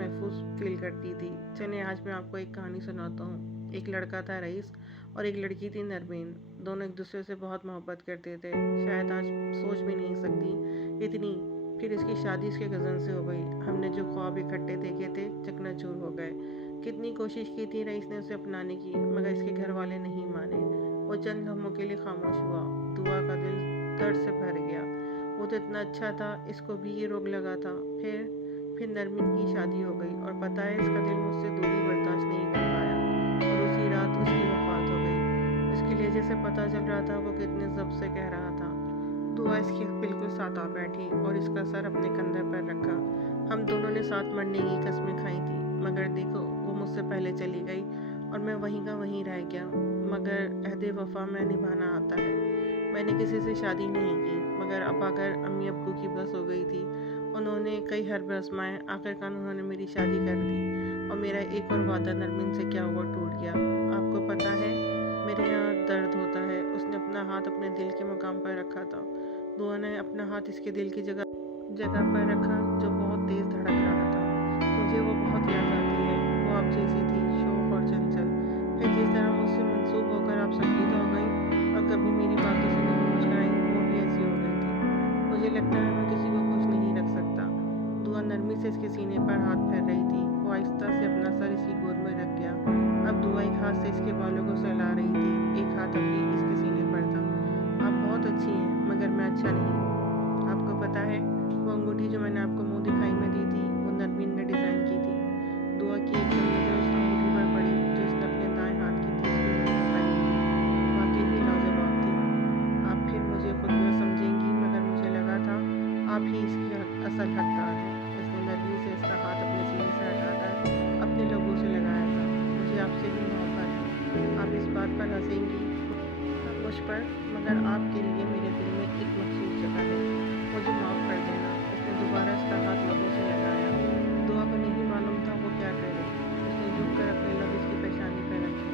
फील करती थी। चलिए आज मैं आपको एक कहानी सुनाता हूँ। एक लड़का था रईस और एक लड़की थी नरमीन। दोनों एक दूसरे से बहुत मोहब्बत करते थे। शायद आज सोच भी नहीं सकती इतनी। फिर इसकी शादी इसके कज़न से हो गई। हमने जो ख्वाब इकट्ठे देखे थे चकनाचूर हो गए। कितनी कोशिश की थी रईस ने उसे अपनाने की, मगर इसके घर वाले नहीं माने। वो चंद लम्हों के लिए खामोश हुआ। दुआ का दिल दर्द से भर गया। वो तो इतना अच्छा था, इसको भी ये रोग लगा था। फिर नरमीन की शादी हो गई और पता है इसका दिल मुझसे दूरी बर्दाश्त नहीं कर पाया और उसी रात उसकी वफात हो गई। उसके लिए जैसे पता चल रहा था वो कितने ज़ब्त से कह रहा था। दुआ इसके बिल्कुल साथ आ बैठी और इसका सर अपने कंधे पर रखा। हम दोनों ने साथ मरने की कस्में खाई थी, मगर देखो वो मुझसे पहले चली गई और मैं वहीं का वहीं रह गया। मगर अहदे वफा में निभाना आता है। मैंने किसी से शादी नहीं की, मगर अब आकर अम्मी अब्बू की बस हो गई थी। उन्होंने कई हर्ब आजमाए, आखिरकार उन्होंने मेरी शादी कर दी और मेरा एक और वादा नरमीन से क्या हुआ, टूट गया। आपको पता है मेरे यहाँ दर्द होता है। उसने अपना हाथ अपने दिल के मुकाम पर रखा था। दुआ ने अपना हाथ इसके दिल की जगह पर रखा, जो बहुत तेज़ धड़क रहा था। मुझे वो बहुत याद आती है। वो आप जैसी थी, शौक और चंचल। फिर जिस तरह मुझसे मंसूब होकर आप संजीदा हो गई और कभी मेरी बातों से नहीं मुस्कुराई, वो भी ऐसी हो गई थी। मुझे लगता है मैं किसी को खुश नहीं रख सकता। दुआ नरमी से इसके सीने पर हाथ फेर रही थी। वो आहिस्ता से अपना सर इसकी गोद में रख गया। अब दुआ एक हाथ से इसके बालों को सहला रही थी, एक हाथ अभी इसके सीने पर था। आप बहुत अच्छी हैं, मगर मैं अच्छा नहीं हूँ। आपको पता है वो अंगूठी जो मैंने आपको मुंह दिखाई में दी थी, वो नरमीन ने डिज़ाइन की थी। दुआ की एकदम नज़र उस अंगूठी पर पड़ी जो इसने अपने दाएं हाथ की तीसरी उंगली में पहनी थी। वाकई ही लाजवाब थी। आप फिर मुझे खुद में समझेंगी, मगर मुझे लगा असल हकदार है। इसने नरमी से इसका हाथ अपने सीने से हटाकर अपने लोगों से लगाया था। मुझे आपसे भी मोहब्बत है। आप इस बात पर हंसेंगी मुझ पर, मगर आपके लिए मेरे दिल में एक मखसूस जगह है। मुझे माफ़ कर देना। इसने दोबारा इसका हाथ लोगों से लगाया। दुआ को नहीं मालूम था वो क्या करे। उसने झुककर अपने लब इसकी पेशानी पर रखे।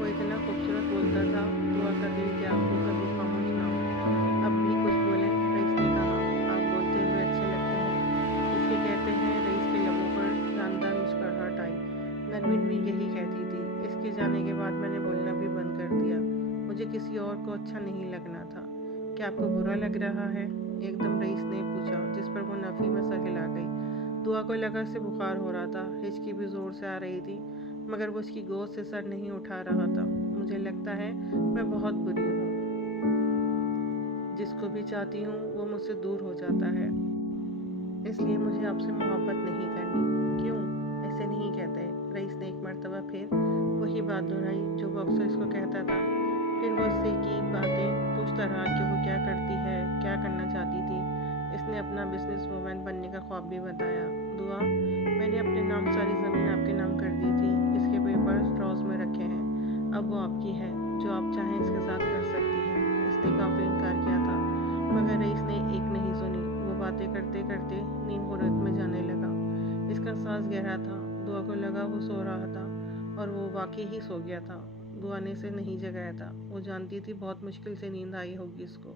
वो इतना खूबसूरत बोलता था, दुआ का दिल क्या वो कभी खामोश ना हो। अब भी कुछ बोले, रईस ने कहा, आप बोलते हुए अच्छे लगते हैं। इसके कहते हैं रईस के लबों पर जानदार मुस्कुराहट आई। नरमीन भी यही कहती थी। इसके जाने के बाद मैंने बोलना भी बंद कर दिया। मुझे किसी और को अच्छा नहीं लगना था। क्या आपको बुरा लग रहा है? एकदम रईस ने पूछा, जिस पर वो नफ़ी में सर हिला गई। दुआ को लगा से बुखार हो रहा था, हिचकी भी ज़ोर से आ रही थी, मगर वो उसकी गोद से सर नहीं उठा रहा था। मुझे लगता है मैं बहुत बुरी हूँ। जिसको भी चाहती हूँ वो मुझसे दूर हो जाता है, इसलिए मुझे आपसे मोहब्बत नहीं करनी। क्यों? ऐसे नहीं कहते। रईस ने एक मर्तबा फिर वही बात दोहराई जो वो अक्सर इसको कहता था। फिर वो इससे की बातें पूछता रहा कि वो क्या करती है, क्या करना चाहती थी। इसने अपना बिजनेस वूमन बनने का ख्वाब भी बताया। दुआ, मैंने अपने नाम सारी ज़मीन आपके नाम कर दी थी। इसके पेपर्स ड्रॉज में रखे हैं। अब वो आपकी है। जो आप चाहें इसके साथ कर सकती हैं। इसने काफ़ी इनकार किया था, मगर रईस ने एक नहीं सुनी। वो बातें करते करते नींद मुराद में जाने लगा। इसका सांस गहरा था। दुआ को लगा वो सो रहा था, और वो वाकई ही सो गया था। दुआ ने इसे नहीं जगाया था। वो जानती थी बहुत मुश्किल से नींद आई होगी इसको।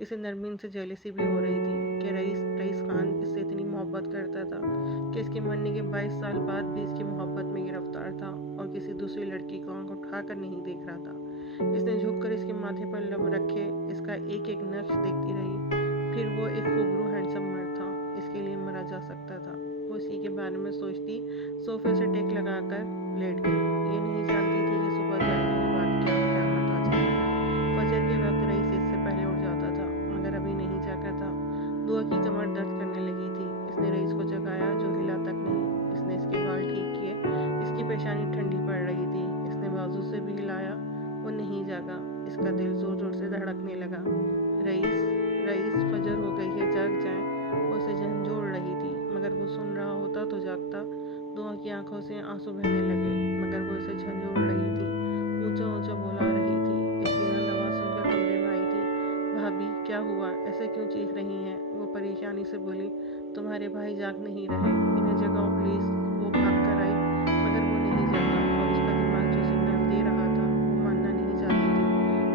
इसे नरमीन से जेलसी भी हो रही थी कि रईस खान इससे इतनी मोहब्बत करता था कि इसके मरने के 22 साल बाद भी इसकी मोहब्बत में गिरफ्तार था और किसी दूसरी लड़की को आंख उठाकर नहीं देख रहा था। इसने झुककर इसके माथे पर लब रखे इसका एक एक नक्श देखती रही। फिर वो एक खूबरू हैंडसम मर्द था, इसके लिए मरा जा सकता था। वो इसी के बारे में सोचती सोफे से टेक लगाकर लेट गई। ये नहीं जानती थी कि सुबह जागने के बाद क्या क़यामत आ जाएगी। फजर के वक्त रईस इससे पहले उठ जाता था, मगर अभी नहीं जागा था। दुआ की कमर दर्द करने लगी थी। इसने रईस को जगाया जो हिला तक नहीं। इसने इसके बाल ठीक किए। इसकी पेशानी ठंडी पड़ रही थी। इसने बाजू से भी हिलाया। वो नहीं जागा। इसका दिल जोर जोर से धड़कने लगा। रईस, रईस, फजर हो गई है, जाग जाए। वो उसे झंझोड़ रही थी, मगर वो सुन रहा होता तो जागता। दुआ की आंखों से आंसू बहने लगे, मगर वो इसे झंझोड़ रही थी, ऊंचा ऊंचा बुला रही थी। इसकी नंद आवाज़ सुनकर कमरे में आई थी। भाभी, क्या हुआ? ऐसे क्यों चीख रही हैं? वो परेशानी से बोली। तुम्हारे भाई जाग नहीं रहे, इन्हें जगाओ प्लीज़। वो भाग कर आई, मगर वो नहीं जागा, और इसका दिमाग जो सिग्नल दे रहा था वो मानना नहीं चाहती थी।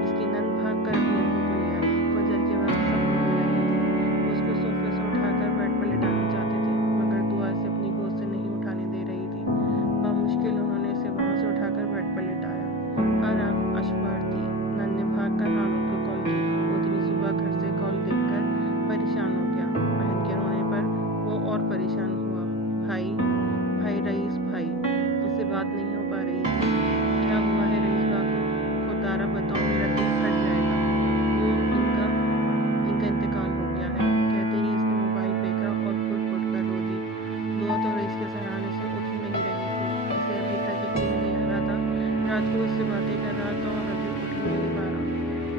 इसकी नंद भाग कर अपने अब्बू को ले आई। फजर के वक्त सब रोने लगे थे। वो उसको सोफे से उठाकर बेड पर लिटाना चाहते थे, मगर दुआ इसे अपनी गोद से नहीं उठाने दे रही थी। मुश्किल उन्होंने इसे वहाँ से उठाकर बेड पर लिटाया। हर आंख अश्बार थी। नन ने भाग कर हामिद को कॉल की। वो इतनी सुबह घर से कॉल देखकर परेशान हो गया। बहन के रोने पर वो और परेशान हुआ। भाई, भाई रईस भाई, इससे बात नहीं हो पा रही थी। क्या हुआ है रईस बाबू? खुदारा बताओ, मेरा दिल फट जाएगा। वो इनका इंतकाल हो गया है। कहते ही इसने मोबाइल फेंका और फुट फुट कर रो दी। दुआ तो रईस के सराहने से उठ ही नहीं रही थी। इसे अभी तक यकीन नहीं आ रहा था। रात को उससे बातें कर रहा था और अभी उठ ही नहीं पा रहा।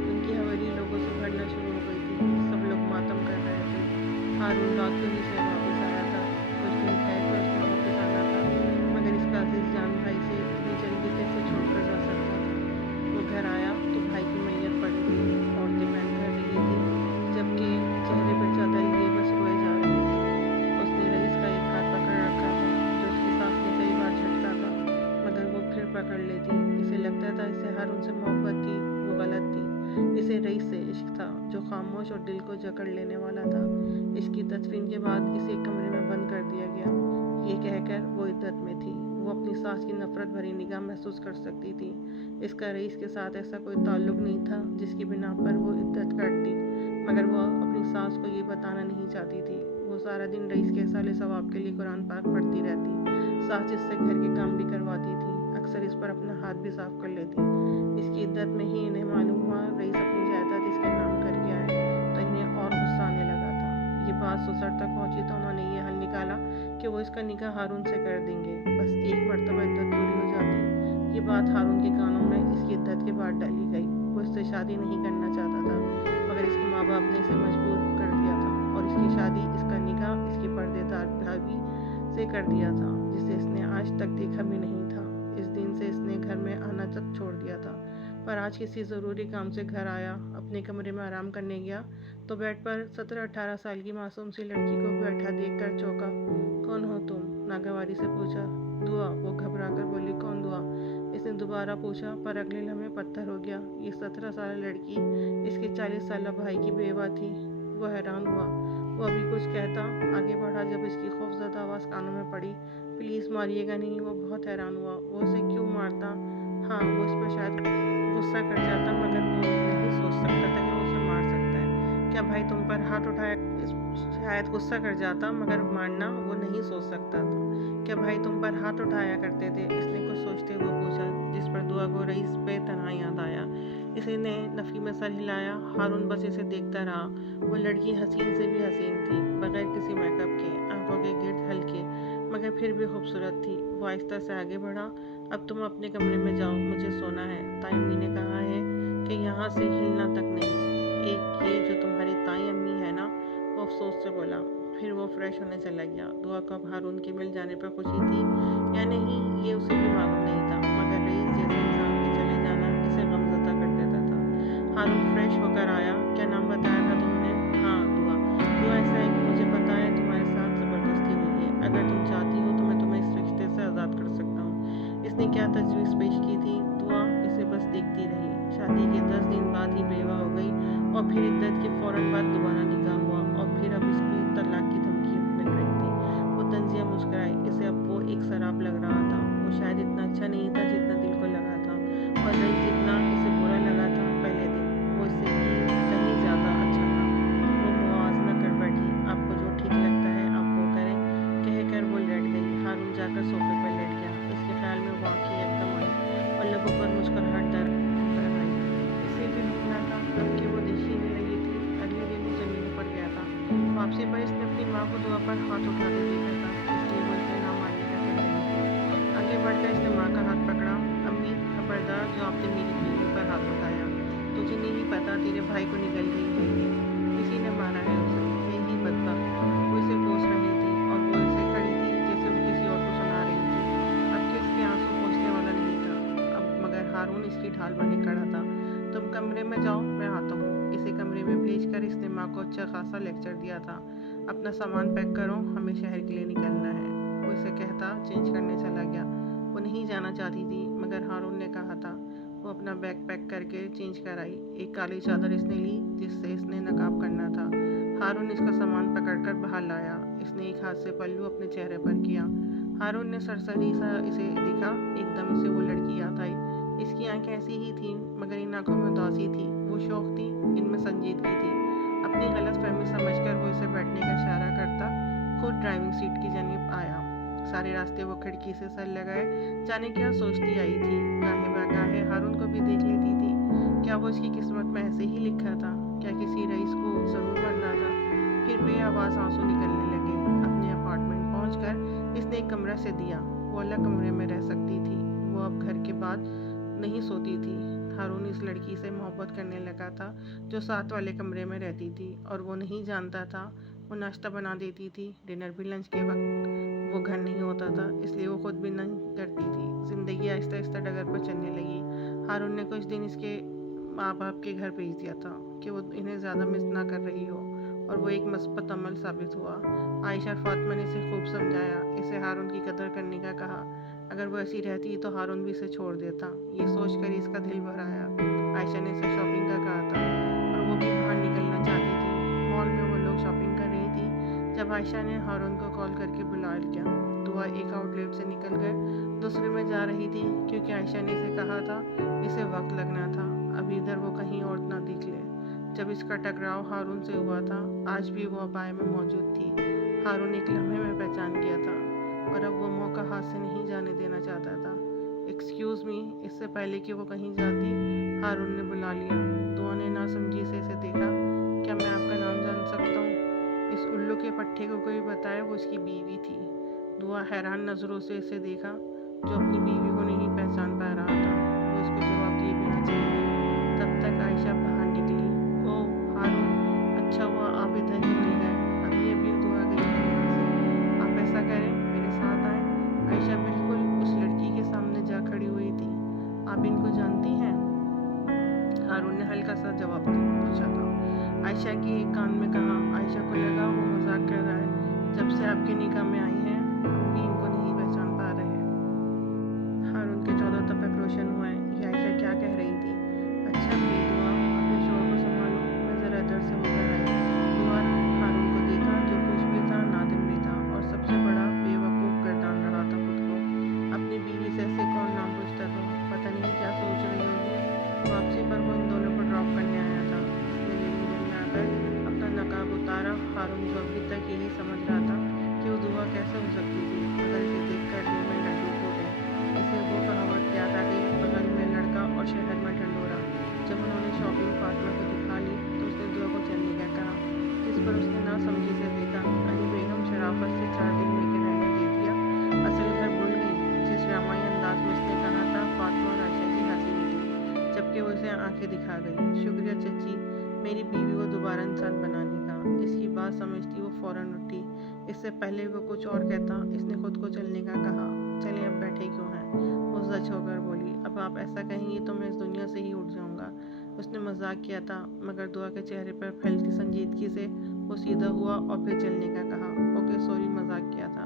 उनकी हवेली लोगों से भरना शुरू हो गई थी। सब लोग मातम कर रहे थे। हारून रात को ही से वापस आया था। कुछ दिन ठहर कर उसने वापस आना था, मगर इसका अजीज जान भाई से इतनी जल्दी कैसे छोड़कर जा सकता था। वो घर आया तो भाई की मैयत पड़ी थी। औरतें बहन कर रही थी, जबकि चेहरे पर चादर लिए बस रोए जा रही थी। उसने रईस का एक हाथ पकड़ रखा था, जो उसकी सास ने कई बार झटका था, मगर वो फिर पकड़ लेती। इसे लगता था इसे हारून से मोहब्बत थी, वो गलत थी। इसे रईस से इश्क था, जो खामोश और दिल को जकड़ लेने वाला था। इसकी तदफीन के बाद इसे एक कमरे में बंद कर दिया गया। ये कहकर वो इद्दत में थी। वो अपनी सास की नफरत भरी निगाह महसूस कर सकती थी। इसका रईस के साथ ऐसा कोई ताल्लुक नहीं था जिसकी बिना पर वो इद्दत करती, मगर वो अपनी सास को ये बताना नहीं चाहती थी। वो सारा दिन रईस के साले सवाब के लिए कुरान पाक पढ़ती रहती। सास इससे घर के काम भी करवाती थी, अक्सर इस पर अपना हाथ भी साफ कर लेती। इसकी इद्दत में ही इन्हें मालूम हुआ रईस अपनी जायदाद इसके नाम कर गया है, तो इन्हें और गुस्सा आने लगा था। ये बात ससुर तक पहुंची तो उन्होंने ये हल निकाला कि वो इसका निकाह हारून से कर देंगे। बस एक मरतबा इद्दत पूरी हो जाती। ये बात हारून के कानों में इसकी इद्दत के बाद डाली गई। वो इससे शादी नहीं करना चाहता था, मगर इसके माँ बाप ने इसे मजबूर कर दिया था और इसे इसकी शादी, इसका निकाह इसकी पर्देदार भाभी से कर दिया था, जिसे इसने आज तक देखा भी नहीं था। इस दिन से इसने घर में आना तक छोड़ दिया था। पर आज किसी ज़रूरी काम से घर आया, अपने कमरे में आराम करने गया तो बेड पर 17-18 साल की मासूम सी लड़की को बैठा देखकर चौंका। कौन हो तुम? नागवारी से पूछा। दुआ, वो घबरा कर बोली। कौन दुआ? इसने दोबारा पूछा, पर अगले लम्हे पत्थर हो गया। ये 17 साल लड़की इसके 40 साल भाई की बेवा थी। वो हैरान हुआ। वो अभी कुछ कहता आगे बढ़ा जब इसकी खौफजदा आवाज़ कानों में पड़ी। प्लीज़ मारिएगा नहीं। वो बहुत हैरान हुआ। वो उसे क्यों मारता? हाँ, वो इस पर शायद गुस्सा कर जाता, मगर वो नहीं सोच सकता था कि वो उसे मार सकता है। क्या भाई तुम पर हाथ उठाया? शायद गुस्सा कर जाता, मगर मारना वो नहीं सोच सकता था। क्या भाई तुम पर हाथ उठाया करते थे? इसने कुछ सोचते हुए पूछा, जिस पर दुआ को रईस पे तना याद आया। इसी ने नफ़ी में सर हिलाया। हारून बस इसे देखता रहा। वो लड़की हसीन से भी हसीन थी, बगैर किसी मेकअप के, आंखों के गिर्द हल्के, मगर फिर भी खूबसूरत थी। वो आहिस्ता से आगे बढ़ा। अब तुम अपने कमरे में जाओ, मुझे सोना है। ताई अम्मी ने कहा है कि यहाँ से हिलना तक नहीं। एक ये जो तुम्हारी ताई अम्मी है ना, वो अफसोस से बोला। फिर वो फ्रेश होने चला गया। दुआ को अब हारून के मिल जाने पर खुशी थी या नहीं, ये उसे भी मालूम नहीं था, मगर रईस जैसे इंसान के चले जाना इसे गमज़दा कर देता था। हारून फ्रेश होकर आया। क्या नाम बताया था तुमने? हाँ, दुआ। दुआ, ऐसा है कि मुझे पता है तुम्हारे साथ ज़बरदस्ती हुई है। अगर तुम चाहती हो तो मैं तुम्हें इस रिश्ते से आज़ाद कर सकता हूँ। इसने क्या तजवीज़ पेश की थी? दुआ इसे बस देखती रही। शादी के 10 दिन बाद ही बेवा हो गई और फिर इद्दत के फ़ौरन बाद दोबारा निकाह हुआ और फिर अब इसकी तलाक की धमकी मिल रही थी। वो तंजिया मुस्कुराई। इसे अब वो एक शराब लग रहा था। वो शायद इतना अच्छा नहीं था जितना दिल को लगा था, और रईस जितना इसे बुरा लगा था पहले दिन, वो इससे कहीं ज़्यादा अच्छा था। वो मुआवजा कर बैठी। आपको जो ठीक लगता है आप वो करें, कहकर वो लेट गई। हारून जाकर सोफे पर लेट गया। इसके ख्याल में वो आँखें एकदम आई और लबों पर मुस्कुराहट दर आई। इसे भी भूलना था अब कि वो देख ही नहीं रही थी। अगले दिन वो ज़मीन पर गया था। वापसी पर इसने अपनी माँ को दुआ पर हाथ उठाते देखा था, इसलिए वो इसे ना मारने का डर रही। आगे बढ़कर इसने माँ का हाथ पकड़ा। अम्मी, खबरदार, जो आपने मेरी बीवी पर हाथ उठाया, तुझे नहीं पता तेरे भाई को निकल गई है ये। किसी ने मारा है उसे, यही बदबख्त। वो इसे कोस रही थी और वो ऐसे खड़ी थी जैसे वो किसी और को सुना रही थी। अब कि इसके आंसू पोंछने वाला नहीं था। अब मगर हारून इसकी ढाल बने खड़ा था। तुम कमरे में जाओ, मैं आता हूँ। इसे कमरे में भेजकर इसने माँ को अच्छा खासा लेक्चर दिया था। अपना सामान पैक करो, हमें शहर के लिए निकलना है। वो इसे कहता चेंज करने चला गया। वो नहीं जाना चाहती थी, मगर हारून ने कहा था। वो अपना बैग पैक करके चेंज कर आई। एक काली चादर इसने ली जिससे इसने नकाब करना था। हारून इसका सामान पकड़कर बाहर लाया। इसने एक हाथ से पल्लू अपने चेहरे पर किया। हारून ने सरसरी सा इसे देखा। एकदम से वो लड़की याद आई। इसकी आंखें ऐसी ही थीं, मगर इन आंखों में उदासी थी। वो शौक थी, इनमें संजीदगी थी। अपनी गलतफहमी समझकर वो इसे बैठने का इशारा करता खुद ड्राइविंग सीट की जानिब आया। सारे रास्ते वो खिड़की से सर लगाए जाने क्या सोचती आई थी। गाहे बगाहे हारून को भी देख लेती थी। क्या वो इसकी किस्मत में ऐसे ही लिखा था? क्या किसी रईस को ज़रूर बनना था? फिर बेआवाज़ आंसू निकलने लगे। अपने अपार्टमेंट पहुंचकर इसने एक कमरा से दिया। वो अलग कमरे में रह सकती थी। वो अब घर के बाद नहीं सोती थी। हारून इस लड़की से मोहब्बत करने लगा था जो साथ वाले कमरे में रहती थी, और वो नहीं जानता था। वो नाश्ता बना देती थी, डिनर भी लंच के वक्त वो घर नहीं होता था, इसलिए वो खुद भी नहीं करती थी। ज़िंदगी आहिस्ता आहिस्ता डगर पर चलने लगी। हारून ने कुछ दिन इसके माँ बाप के घर भेज दिया था कि वो इन्हें ज़्यादा मिस ना कर रही हो, और वो एक मस्बत अमल साबित हुआ। आयशा और फातिमा ने इसे खूब समझाया, इसे हारून की कदर करने का कहा। अगर वो ऐसी रहती तो हारून भी इसे छोड़ देता। ये सोचकर इसका दिल भर आया। आयशा ने इसे शॉपिंग का कहा था और वो भी बाहर निकलना चाहती थी। मॉल में वो लोग शॉपिंग कर रही थी जब आयशा ने हारून को कॉल करके बुला लिया। दुआ एक आउटलेट से निकलकर दूसरे में जा रही थी, क्योंकि आयशा ने इसे कहा था इसे वक्त लगना था। अब इधर वो कहीं और ना दिख ले। जब इसका टकराव हारून से हुआ था, आज भी वो अपाए में मौजूद थी। हारून एक लम्हे में पहचान गया था, और अब वो मौका हाथ से नहीं जाने देना चाहता था। एक्सक्यूज़ मी, इससे पहले कि वो कहीं जाती, हारून ने बुला लिया। दुआ ने नासमझी से इसे देखा। क्या मैं आपका नाम जान सकता हूँ? इस उल्लू के पट्टे को कोई बताया वो उसकी बीवी थी। दुआ हैरान नज़रों से इसे देखा, जो अपनी बीवी को नहीं पहचान पा रहा था। वो उसको जवाब दिए बिना चली गई। तब तक आयशा बाहर निकली। ओह हारून, अच्छा हुआ आप इधर ही मिल गए। अब आंखें दिखा गई। शुक्रिया चची, मेरी बीवी को दोबारा इंसान बनाने का। इसकी बात समझती वो फौरन उठी। इससे पहले वो कुछ और कहता, इसने खुद को चलने का कहा। चले अब बैठे क्यों हैं? वो सच होकर बोली, अब आप ऐसा कहेंगी तो मैं इस दुनिया से ही उठ जाऊंगा। उसने मजाक किया था, मगर दुआ के चेहरे पर फैलती संजीदगी से वो सीधा हुआ और फिर चलने का कहा। ओके सॉरी, मजाक किया था।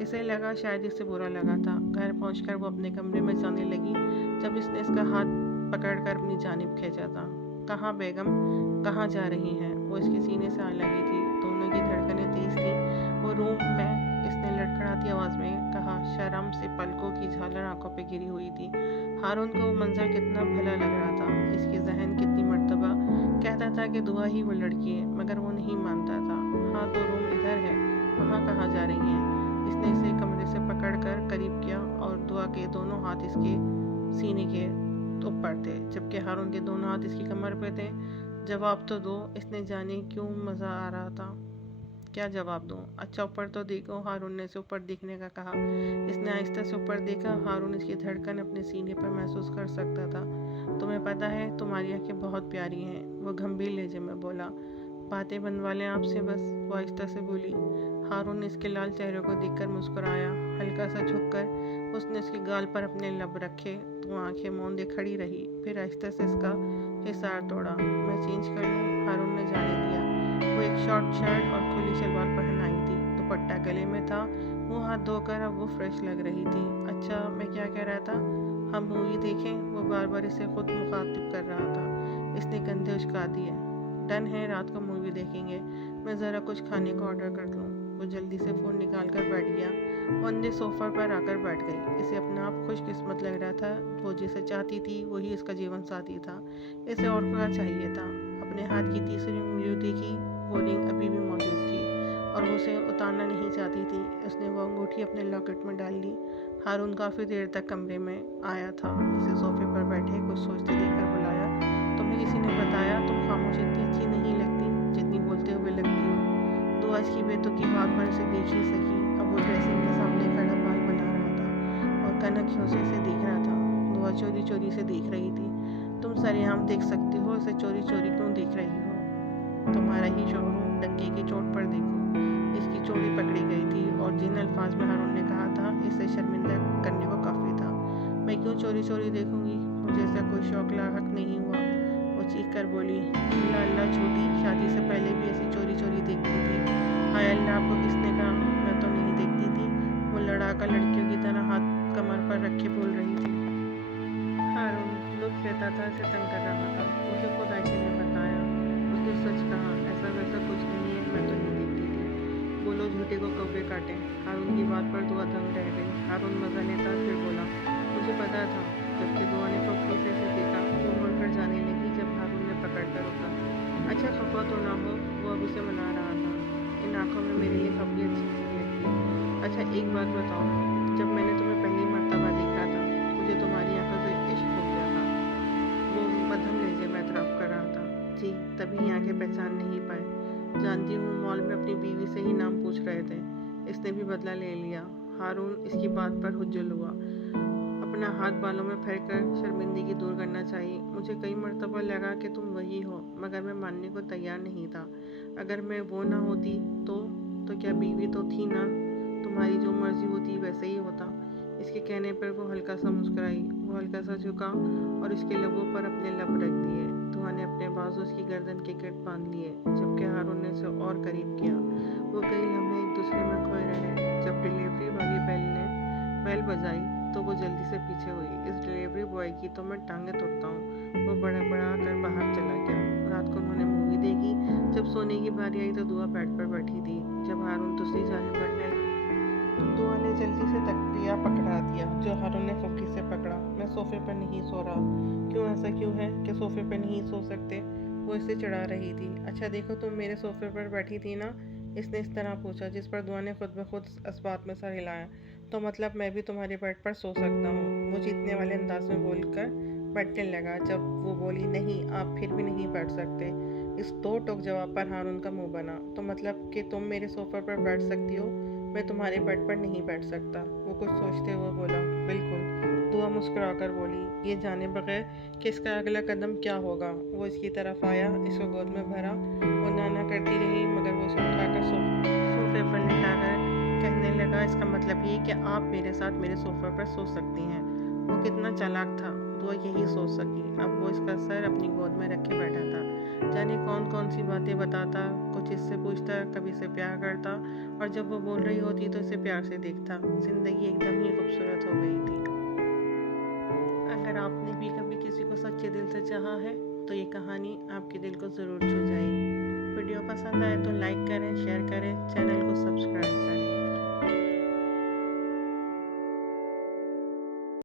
इसे लगा शायद इसे बुरा लगा था। घर पहुंचकर वो अपने कमरे में जाने लगी जब इसने इसका हाथ पकड़कर अपनी जानिब खींचा था। कहाँ बेगम, कहाँ जा रही हैं? वो इसके सीने से आ लगी थी। दोनों की धड़कनें तेज थी। वो रूम में, इसने लड़खड़ाती आवाज में कहा। शर्म से पलकों की झालर आंखों पे गिरी हुई थी। हारून को वो मंजर कितना भला लग रहा था। इसकी जहन कितनी मर्तबा कहता था कि दुआ ही वो लड़की है, मगर वो नहीं मानता था। हाँ तो रूम इधर है, वहाँ कहाँ जा रही हैं? इसने इसे कमरे से पकड़कर करीब किया और दुआ के दोनों हाथ इसके सीने के ऊपर थे, जबकि हारून के दोनों हाथ इसकी कमर पे थे। जवाब तो दो, इसने जाने क्यों मज़ा आ रहा था। क्या जवाब दूँ? अच्छा ऊपर तो देखो, हारून ने इसे ऊपर देखने का कहा। इसने आहिस्ता से ऊपर देखा। हारून इसकी धड़कन अपने सीने पर महसूस कर सकता था। तुम्हें पता है तुम्हारी आंखें बहुत प्यारी हैं, वो गंभीर लहजे में बोला। बातें बनवा लें आपसे बस, वो आहिस्ता से बोली। हारून ने इसके लाल चेहरे को देखकर मुस्कुराया। हल्का सा झुककर उसने उसके गाल पर अपने लब रखे तो आंखें मौंदे खड़ी रही। फिर आहिस्ता से इसका हिसार तोड़ा। मैं चेंज कर लूँ? हारून ने जाने दिया। वो एक शॉर्ट शर्ट और खुली शलवार पहन आई थी। दुपट्टा गले में था। मुँह हाथ धोकर अब वो फ्रेश लग रही थी। अच्छा मैं क्या कह रहा था, हम मूवी देखें? वो बार बार इसे खुद मुखातिब कर रहा था। इसने कंधे उचका दिए। डन है, रात को मूवी देखेंगे। मैं ज़रा कुछ खाने को ऑर्डर कर लूँ? वो जल्दी से फ़ोन निकाल कर बैठ गया। वो अंधे सोफ़ा पर आकर बैठ गई। इसे अपना आप खुशकिस्मत लग रहा था। वो जिसे चाहती थी वही इसका जीवन साथी था। इसे और क्या चाहिए था? अपने हाथ की तीसरी उंगली देखी। वो रिंग अभी भी मौजूद थी और वो उसे उतारना नहीं चाहती थी। उसने वो अंगूठी अपने लॉकेट में डाल ली। हारून काफ़ी देर तक कमरे में आया था। इसे सोफे पर बैठे कुछ सोचते देखकर बुलाया। तुम्हें किसी ने बताया तुम खामोश इतनी अच्छी नहीं लगती जितनी बोलते हुए लगती हो? दुआ की बेतुकी बात पर इसे देख ही सकी। अब वो ड्रेसिंग के सामने खड़ा बाल बना रहा था और कनखियों से इसे देख रहा था। दुआ चोरी चोरी से देख रही थी। तुम सरेआम देख सकती हो, इसे चोरी चोरी क्यों देख रही हो? तुम्हारा ही शोरूम, डंके की चोट पर देखो। इसकी चोरी पकड़ी गई थी और जिन अल्फाज में हारून ने कहा था इसे शर्मिंदा करने को काफ़ी था। मैं क्यों चोरी चोरी देखूंगी? मुझे ऐसा कोई शौक लाहक नहीं हुआ। वो चीख कर बोली। अल्लाह अल्लाह झूठी, शादी से पहले भी ऐसी चोरी चोरी देखती थी। हाय अल्लाह, आपको किसने कहा? मैं तो नहीं देखती थी। वो लड़ाका लड़कियों की तरह हाथ कमर पर रखे बोल रही थी। हारून लुत्फ लेता था, इसे तंग कर रहा था। मुझे खुद आयशा ने बताया। उसने सच कहा, ऐसा वैसा कुछ नहीं है, मैं तो नहीं देखती थी। बोलो झूठे को कौवे काटे। हारून की बात पर दुआ दंग रह गई। हारून मजा लेता फिर बोला, मुझे पता था। जबकि दुआ ने टोकरी से इसे देखा तो मुड़कर जाने लगी जब हारून ने पकड़ कर रोका। अच्छा खफा तो ना हो, वो अब इसे मना रहा था। इन आंखों में मेरे लिए खफी अच्छी सी लगती है। अच्छा एक बात बताओ, जब मैंने तुम्हें पहली मर्तबा देखा था मुझे तुम्हारी आंखों से इश्क हो गया था। वो मध्यम लहजे में एतराफ़ कर रहा था। जी, तभी आंखें पहचान नहीं पाए। जानती हूँ, मॉल में अपनी बीवी से ही नाम पूछ रहे थे। इसने भी बदला ले लिया। हारून इसकी बात पर हुज्जल हुआ। अपना हाथ बालों में फेर कर शर्मिंदगी दूर करना चाहिए। मुझे कई मर्तबा लगा कि तुम वही हो, मगर मैं मानने को तैयार नहीं था। अगर मैं वो ना होती तो क्या बीवी तो थी ना? तुम्हारी जो मर्जी होती वैसे ही होता। इसके कहने पर वो हल्का सा मुस्कुराई। वो हल्का सा झुका और इसके लबों पर अपने लब रख दिए। दुआ ने अपने बाजू उसकी गर्दन के गिर्द बांध लिए, जबकि हारून ने उसे और करीब किया। वो कई लम्हे एक दूसरे में खोए रहे। जब डिलीवरी वाली बेल बजाई तो वो जल्दी से पीछे हुई। इस डिलीवरी बॉय की तो मैं टांगे तोड़ता हूँ। वो बड़ा कर बाहर चला गया। रात को उन्होंने मूवी देखी। जब सोने की बारी आई तो दुआ बेड पर बैठी थी। जब हारून दूसरी जाने बढ़ने दुआ ने जल्दी से तकिया पकड़ा दिया जो हारून ने फुफकी से पकड़ा। मैं सोफे पर नहीं सो रहा। क्यों, ऐसा क्यों है कि सोफे पर नहीं सो सकते? वो इसे चढ़ा रही थी। अच्छा देखो, तुम मेरे सोफे पर बैठी थी ना? इसने इस तरह पूछा, जिस पर दुआ ने खुद ब खुद इस बात में सर हिलाया। तो मतलब मैं भी तुम्हारे बेड पर सो सकता हूँ? वो जीतने वाले अंदाज में बोलकर बैठने लगा। जब वो बोली नहीं, आप फिर भी नहीं बैठ सकते, इस दो टोक जवाब पर हारून का मुंह बना। तो मतलब कि तुम मेरे सोफे पर बैठ सकती हो, मैं तुम्हारे बेड पर नहीं बैठ सकता? वो कुछ सोचते हुए बोला, बिल्कुल। दुआ मुस्कुराकर बोली, ये जाने बगैर कि इसका अगला कदम क्या होगा। वो इसकी तरफ आया, इसको गोद में भरा। वो नाना करती रही मगर वो उसे उठाकर सोफे पर लिटाकर कहने लगा, इसका मतलब ये कि आप मेरे साथ मेरे सोफे पर सो सकती हैं। वो कितना चालाक था, दुआ यही सोच सकी। अब वो इसका सर अपनी गोद में रखे बैठा था। जाने कौन कौन सी बातें बताता, कुछ इससे पूछता, कभी इसे प्यार करता, और जब वो बोल रही होती तो इसे प्यार से देखता। जिंदगी एकदम ही खूबसूरत हो गई थी। अगर आपने भी कभी किसी को सच्चे दिल से चाहा है तो ये कहानी आपके दिल को ज़रूर छू जाएगी। वीडियो पसंद आए तो लाइक करें, शेयर करें, चैनल को सब्सक्राइब